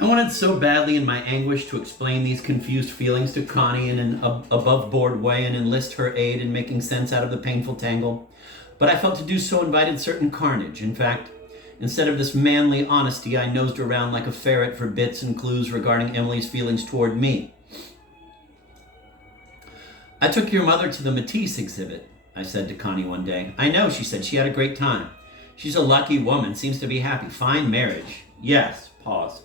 I wanted so badly in my anguish to explain these confused feelings to Connie in an above-board way and enlist her aid in making sense out of the painful tangle. But I felt to do so invited certain carnage. In fact, instead of this manly honesty, I nosed around like a ferret for bits and clues regarding Emily's feelings toward me. "I took your mother to the Matisse exhibit," I said to Connie one day. "I know," she said. "She had a great time. She's a lucky woman, seems to be happy. Fine marriage." "Yes." Pause.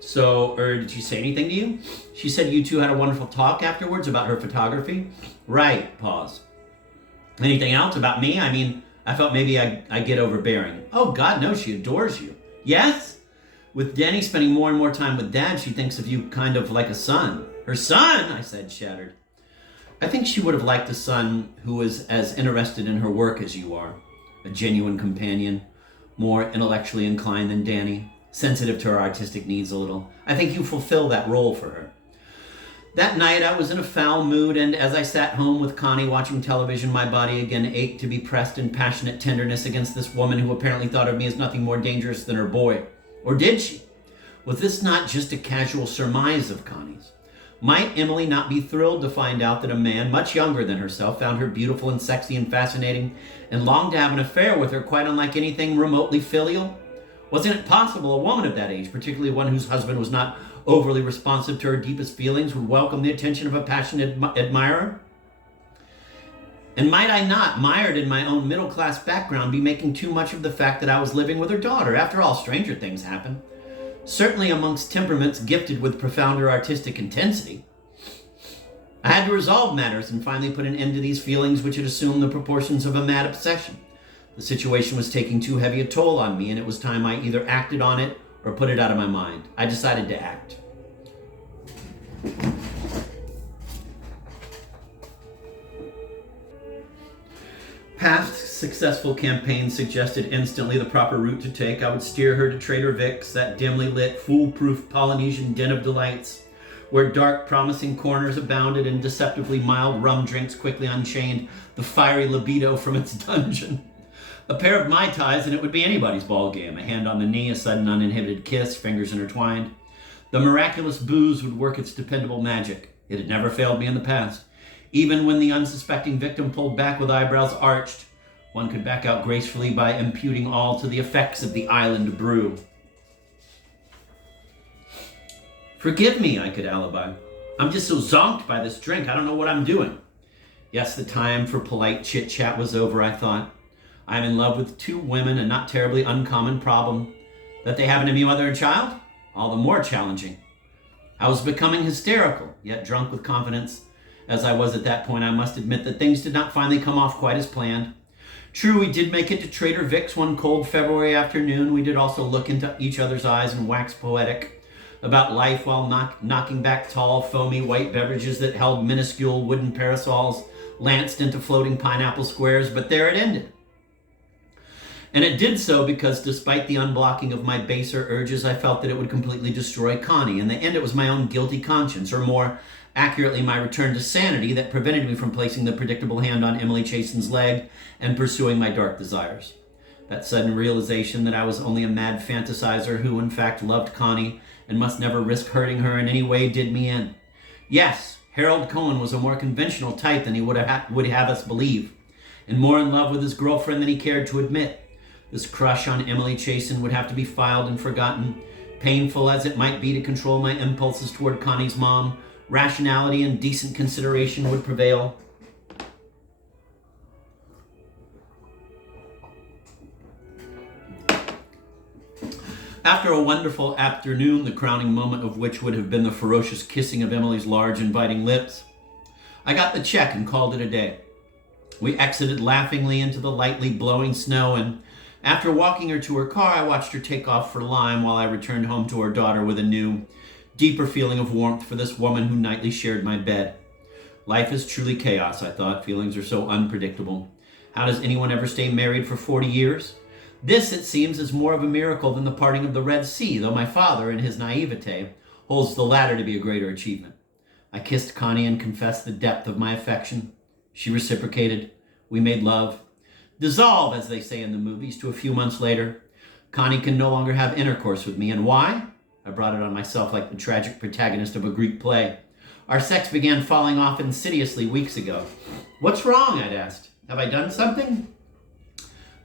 "So, did she say anything to you?" "She said you two had a wonderful talk afterwards about her photography." "Right." Pause. "Anything else about me? I mean, I felt maybe I get overbearing." "Oh, God, no, she adores you." "Yes?" "With Danny spending more and more time with Dad, she thinks of you kind of like a son." "Her son?" I said, shattered. "I think she would have liked a son who was as interested in her work as you are. A genuine companion, more intellectually inclined than Danny, sensitive to her artistic needs a little. I think you fulfill that role for her." That night I was in a foul mood, and as I sat home with Connie watching television, my body again ached to be pressed in passionate tenderness against this woman who apparently thought of me as nothing more dangerous than her boy. Or did she? Was this not just a casual surmise of Connie's? Might Emily not be thrilled to find out that a man much younger than herself found her beautiful and sexy and fascinating and longed to have an affair with her quite unlike anything remotely filial? Wasn't it possible a woman of that age, particularly one whose husband was not overly responsive to her deepest feelings, would welcome the attention of a passionate admirer? And might I not, mired in my own middle-class background, be making too much of the fact that I was living with her daughter? After all, stranger things happen. Certainly amongst temperaments gifted with profounder artistic intensity. I had to resolve matters and finally put an end to these feelings which had assumed the proportions of a mad obsession. The situation was taking too heavy a toll on me, and it was time I either acted on it or put it out of my mind. I decided to act. Past successful campaigns suggested instantly the proper route to take. I would steer her to Trader Vic's, that dimly lit, foolproof Polynesian den of delights, where dark, promising corners abounded and deceptively mild rum drinks quickly unchained the fiery libido from its dungeon. A pair of Mai Tais and it would be anybody's ball game. A hand on the knee, a sudden uninhibited kiss, fingers intertwined. The miraculous booze would work its dependable magic. It had never failed me in the past. Even when the unsuspecting victim pulled back with eyebrows arched, one could back out gracefully by imputing all to the effects of the island brew. "Forgive me," I could alibi. "I'm just so zonked by this drink, I don't know what I'm doing." Yes, the time for polite chit-chat was over, I thought. I am in love with two women, a not terribly uncommon problem. That they happen to be mother and child? All the more challenging. I was becoming hysterical, yet drunk with confidence. As I was at that point, I must admit that things did not finally come off quite as planned. True, we did make it to Trader Vic's one cold February afternoon. We did also look into each other's eyes and wax poetic about life while knocking back tall, foamy white beverages that held minuscule wooden parasols lanced into floating pineapple squares, but there it ended. And it did so because despite the unblocking of my baser urges, I felt that it would completely destroy Connie. In the end, it was my own guilty conscience, or more accurately, my return to sanity, that prevented me from placing the predictable hand on Emily Chasen's leg and pursuing my dark desires. That sudden realization that I was only a mad fantasizer who, in fact, loved Connie and must never risk hurting her in any way did me in. Yes, Harold Cohen was a more conventional type than he would have us believe, and more in love with his girlfriend than he cared to admit. This crush on Emily Chasen would have to be filed and forgotten. Painful as it might be to control my impulses toward Connie's mom, rationality and decent consideration would prevail. After a wonderful afternoon, the crowning moment of which would have been the ferocious kissing of Emily's large, inviting lips, I got the check and called it a day. We exited laughingly into the lightly blowing snow, and after walking her to her car, I watched her take off for Lyme while I returned home to her daughter with a new, deeper feeling of warmth for this woman who nightly shared my bed. Life is truly chaos, I thought. Feelings are so unpredictable. How does anyone ever stay married for 40 years? This, it seems, is more of a miracle than the parting of the Red Sea, though my father, in his naivete, holds the latter to be a greater achievement. I kissed Connie and confessed the depth of my affection. She reciprocated. We made love. Dissolve, as they say in the movies, to a few months later. Connie can no longer have intercourse with me. And why? I brought it on myself like the tragic protagonist of a Greek play. Our sex began falling off insidiously weeks ago. What's wrong? I'd asked. Have I done something?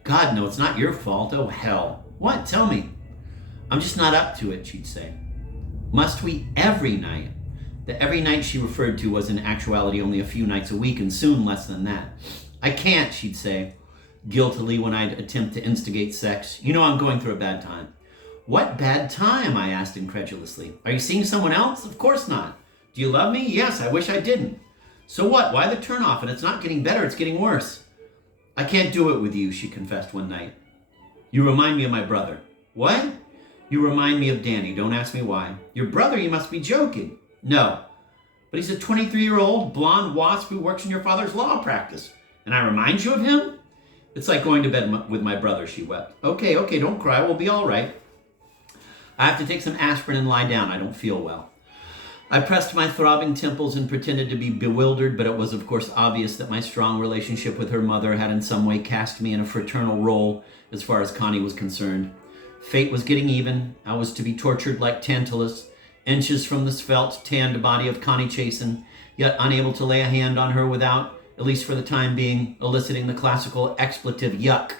God, no, it's not your fault. Oh, hell. What? Tell me. I'm just not up to it, she'd say. Must we every night? The every night she referred to was in actuality only a few nights a week and soon less than that. I can't, she'd say, guiltily when I'd attempt to instigate sex. You know I'm going through a bad time. What bad time? I asked incredulously. Are you seeing someone else? Of course not. Do you love me? Yes, I wish I didn't. So what? Why the turn-off? And it's not getting better, it's getting worse. I can't do it with you, she confessed one night. You remind me of my brother. What? You remind me of Danny. Don't ask me why. Your brother? You must be joking. No. But he's a 23-year-old blonde wasp who works in your father's law practice. And I remind you of him? It's like going to bed with my brother, she wept. Okay, don't cry. We'll be all right. I have to take some aspirin and lie down. I don't feel well. I pressed my throbbing temples and pretended to be bewildered, but it was of course obvious that my strong relationship with her mother had in some way cast me in a fraternal role as far as Connie was concerned. Fate was getting even. I was to be tortured like Tantalus, inches from the svelte, tanned body of Connie Chasen, yet unable to lay a hand on her without, at least for the time being, eliciting the classical expletive yuck.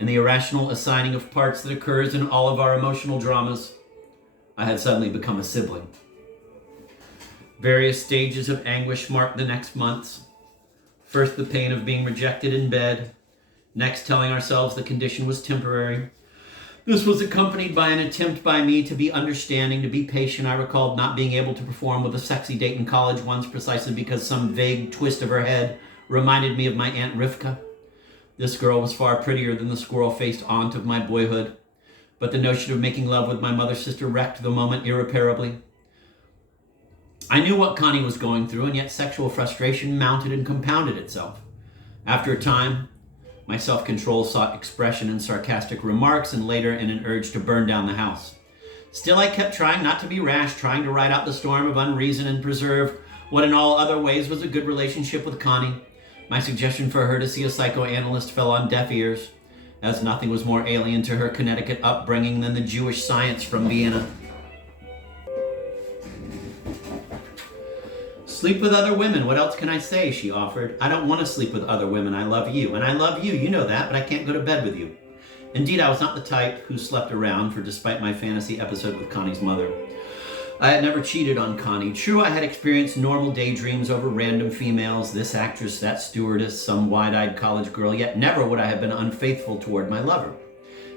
And the irrational assigning of parts that occurs in all of our emotional dramas, I had suddenly become a sibling. Various stages of anguish marked the next months. First, the pain of being rejected in bed. Next, telling ourselves the condition was temporary. This was accompanied by an attempt by me to be understanding, to be patient. I recalled not being able to perform with a sexy date in college once precisely because some vague twist of her head reminded me of my Aunt Rivka. This girl was far prettier than the squirrel-faced aunt of my boyhood, but the notion of making love with my mother's sister wrecked the moment irreparably. I knew what Connie was going through, and yet sexual frustration mounted and compounded itself. After a time, my self-control sought expression in sarcastic remarks and later in an urge to burn down the house. Still, I kept trying not to be rash, trying to ride out the storm of unreason and preserve what in all other ways was a good relationship with Connie. My suggestion for her to see a psychoanalyst fell on deaf ears, as nothing was more alien to her Connecticut upbringing than the Jewish science from Vienna. Sleep with other women. What else can I say? She offered. I don't want to sleep with other women. I love you. And I love you. You know that, but I can't go to bed with you. Indeed, I was not the type who slept around, for despite my fantasy episode with Connie's mother, I had never cheated on Connie. True, I had experienced normal daydreams over random females, this actress, that stewardess, some wide-eyed college girl, yet never would I have been unfaithful toward my lover.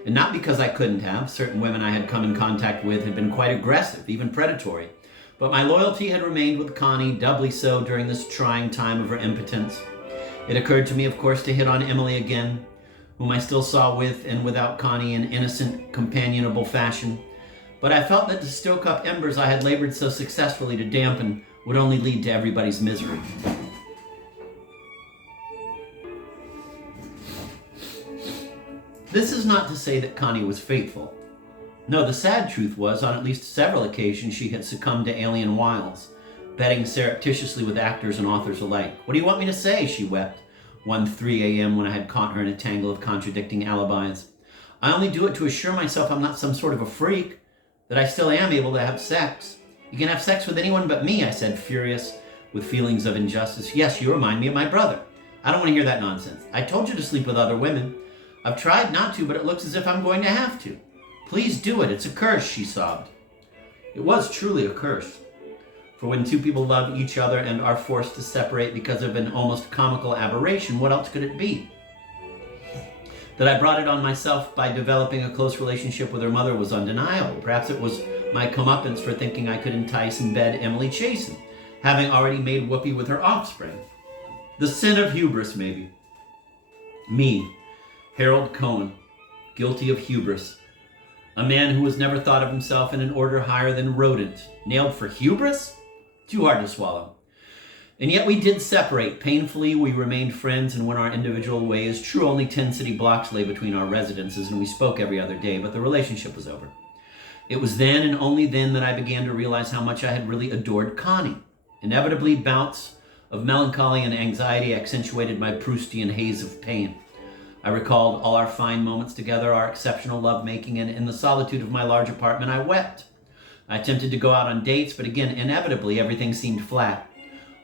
And not because I couldn't have. Certain women I had come in contact with had been quite aggressive, even predatory. But my loyalty had remained with Connie, doubly so during this trying time of her impotence. It occurred to me, of course, to hit on Emily again, whom I still saw with and without Connie in innocent, companionable fashion. But I felt that to stoke up embers I had labored so successfully to dampen would only lead to everybody's misery. This is not to say that Connie was faithful. No, the sad truth was, on at least several occasions, she had succumbed to alien wiles, betting surreptitiously with actors and authors alike. What do you want me to say? She wept, one 3 a.m. when I had caught her in a tangle of contradicting alibis. I only do it to assure myself I'm not some sort of a freak, that I still am able to have sex. You can have sex with anyone but me, I said, furious with feelings of injustice. Yes, you remind me of my brother. I don't want to hear that nonsense. I told you to sleep with other women. I've tried not to, but it looks as if I'm going to have to. Please do it. It's a curse, she sobbed. It was truly a curse. For when two people love each other and are forced to separate because of an almost comical aberration, what else could it be? That I brought it on myself by developing a close relationship with her mother was undeniable. Perhaps it was my comeuppance for thinking I could entice and bed Emily Chasen, having already made whoopee with her offspring. The sin of hubris, maybe. Me, Harold Cohen, guilty of hubris. A man who has never thought of himself in an order higher than rodent. Nailed for hubris? Too hard to swallow. And yet we did separate. Painfully, we remained friends and went our individual ways. True, only 10 city blocks lay between our residences, and we spoke every other day, but the relationship was over. It was then and only then that I began to realize how much I had really adored Connie. Inevitably, bouts of melancholy and anxiety accentuated my Proustian haze of pain. I recalled all our fine moments together, our exceptional lovemaking, and in the solitude of my large apartment, I wept. I attempted to go out on dates, but again, inevitably, everything seemed flat.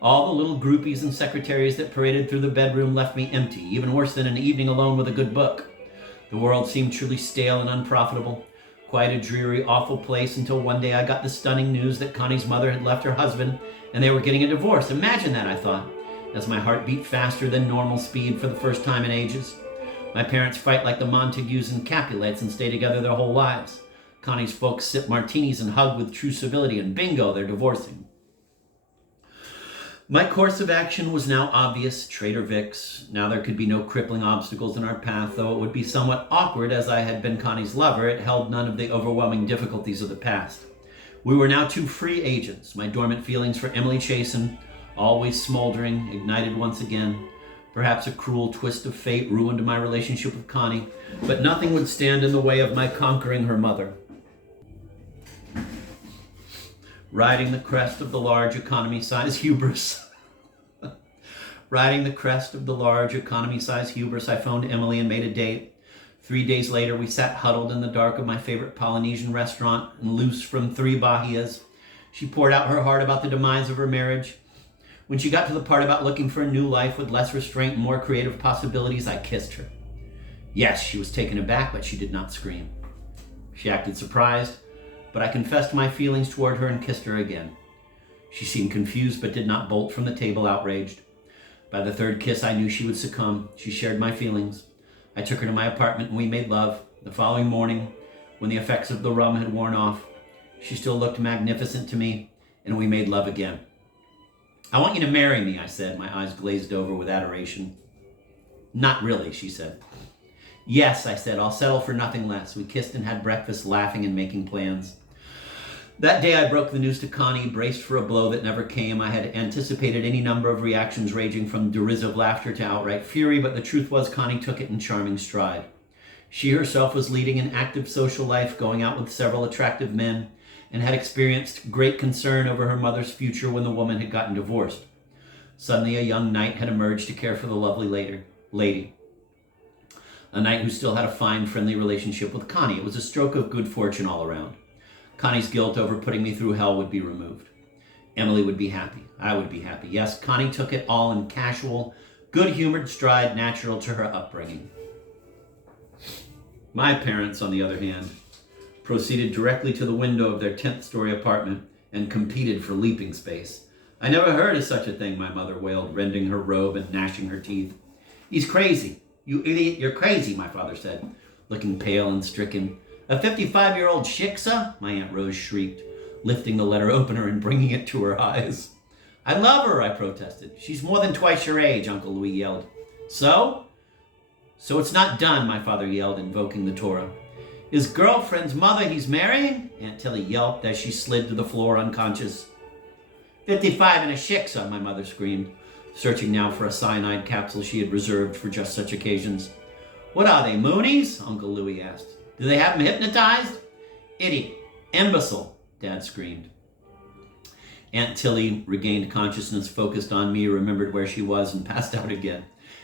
All the little groupies and secretaries that paraded through the bedroom left me empty, even worse than an evening alone with a good book. The world seemed truly stale and unprofitable. Quite a dreary, awful place until one day I got the stunning news that Connie's mother had left her husband and they were getting a divorce. Imagine that, I thought, as my heart beat faster than normal speed for the first time in ages. My parents fight like the Montagues and Capulets and stay together their whole lives. Connie's folks sip martinis and hug with true civility, and bingo, they're divorcing. My course of action was now obvious, Trader Vic's. Now there could be no crippling obstacles in our path, though it would be somewhat awkward as I had been Connie's lover. It held none of the overwhelming difficulties of the past. We were now two free agents, my dormant feelings for Emily Chasen, always smoldering, ignited once again. Perhaps a cruel twist of fate ruined my relationship with Connie, but nothing would stand in the way of my conquering her mother. Riding the crest of the large economy-size hubris. Riding the crest of the large economy-size hubris, I phoned Emily and made a date. 3 days later, we sat huddled in the dark of my favorite Polynesian restaurant and loose from 3 bahias. She poured out her heart about the demise of her marriage. When she got to the part about looking for a new life with less restraint and more creative possibilities, I kissed her. Yes, she was taken aback, but she did not scream. She acted surprised, but I confessed my feelings toward her and kissed her again. She seemed confused but did not bolt from the table outraged. By the 3rd kiss, I knew she would succumb. She shared my feelings. I took her to my apartment and we made love. The following morning, when the effects of the rum had worn off, she still looked magnificent to me, and we made love again. I want you to marry me, I said, my eyes glazed over with adoration. Not really, she said. Yes, I said, I'll settle for nothing less. We kissed and had breakfast, laughing and making plans. That day I broke the news to Connie, braced for a blow that never came. I had anticipated any number of reactions ranging from derisive laughter to outright fury, but the truth was Connie took it in charming stride. She herself was leading an active social life, going out with several attractive men, and had experienced great concern over her mother's future when the woman had gotten divorced. Suddenly a young knight had emerged to care for the lovely lady. A knight who still had a fine, friendly relationship with Connie. It was a stroke of good fortune all around. Connie's guilt over putting me through hell would be removed. Emily would be happy. I would be happy. Yes, Connie took it all in casual, good-humored stride natural to her upbringing. My parents, on the other hand, proceeded directly to the window of their 10th-story apartment and competed for leaping space. I never heard of such a thing, my mother wailed, rending her robe and gnashing her teeth. He's crazy. You idiot, you're crazy, my father said, looking pale and stricken. A 55-year-old shiksa? My Aunt Rose shrieked, lifting the letter opener and bringing it to her eyes. I love her, I protested. She's more than twice your age, Uncle Louis yelled. So? So it's not done, my father yelled, invoking the Torah. His girlfriend's mother he's marrying? Aunt Tilly yelped as she slid to the floor unconscious. 55 and a shiksa, my mother screamed, searching now for a cyanide capsule she had reserved for just such occasions. What are they, Moonies? Uncle Louis asked. Do they have him hypnotized? Idiot. Imbecile, Dad screamed. Aunt Tilly regained consciousness, focused on me, remembered where she was, and passed out again.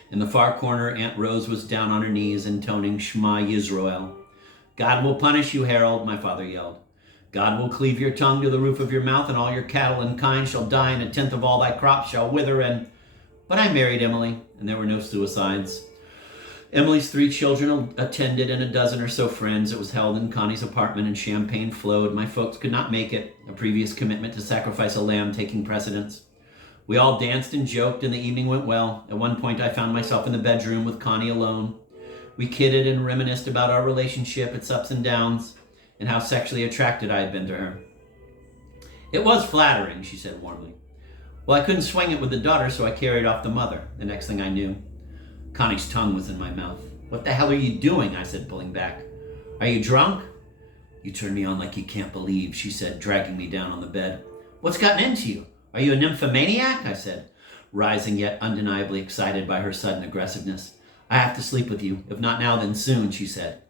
In the far corner, Aunt Rose was down on her knees, intoning Shema Yisroel. God will punish you, Harold, my father yelled. God will cleave your tongue to the roof of your mouth, and all your cattle and kine shall die, and 1/10 of all thy crops shall wither, and... But I married Emily, and there were no suicides. Emily's 3 children attended and a dozen or so friends. It was held in Connie's apartment and champagne flowed. My folks could not make it, a previous commitment to sacrifice a lamb taking precedence. We all danced and joked and the evening went well. At one point I found myself in the bedroom with Connie alone. We kidded and reminisced about our relationship, its ups and downs, and how sexually attracted I had been to her. It was flattering, she said warmly. Well, I couldn't swing it with the daughter, so I carried off the mother. The next thing I knew, Connie's tongue was in my mouth. What the hell are you doing? I said, pulling back. Are you drunk? You turn me on like you can't believe, she said, dragging me down on the bed. What's gotten into you? Are you a nymphomaniac? I said, rising yet undeniably excited by her sudden aggressiveness. I have to sleep with you. If not now, then soon, she said.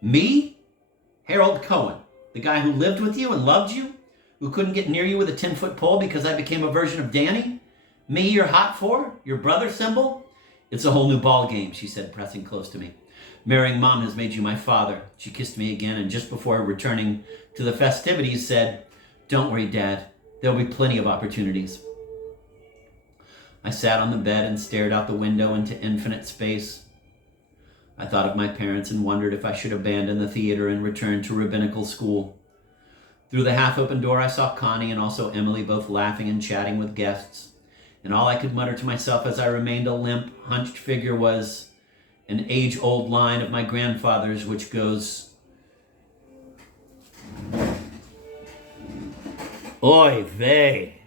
Me? Harold Cohen, the guy who lived with you and loved you? Who couldn't get near you with a 10-foot pole because I became a version of Danny? Me you're hot for? Your brother symbol? It's a whole new ball game, she said, pressing close to me. Marrying Mom has made you my father. She kissed me again, and just before returning to the festivities said, Don't worry, Dad. There'll be plenty of opportunities. I sat on the bed and stared out the window into infinite space. I thought of my parents and wondered if I should abandon the theater and return to rabbinical school. Through the half-open door, I saw Connie and also Emily both laughing and chatting with guests. And all I could mutter to myself as I remained a limp, hunched figure was an age-old line of my grandfather's, which goes, Oy vey.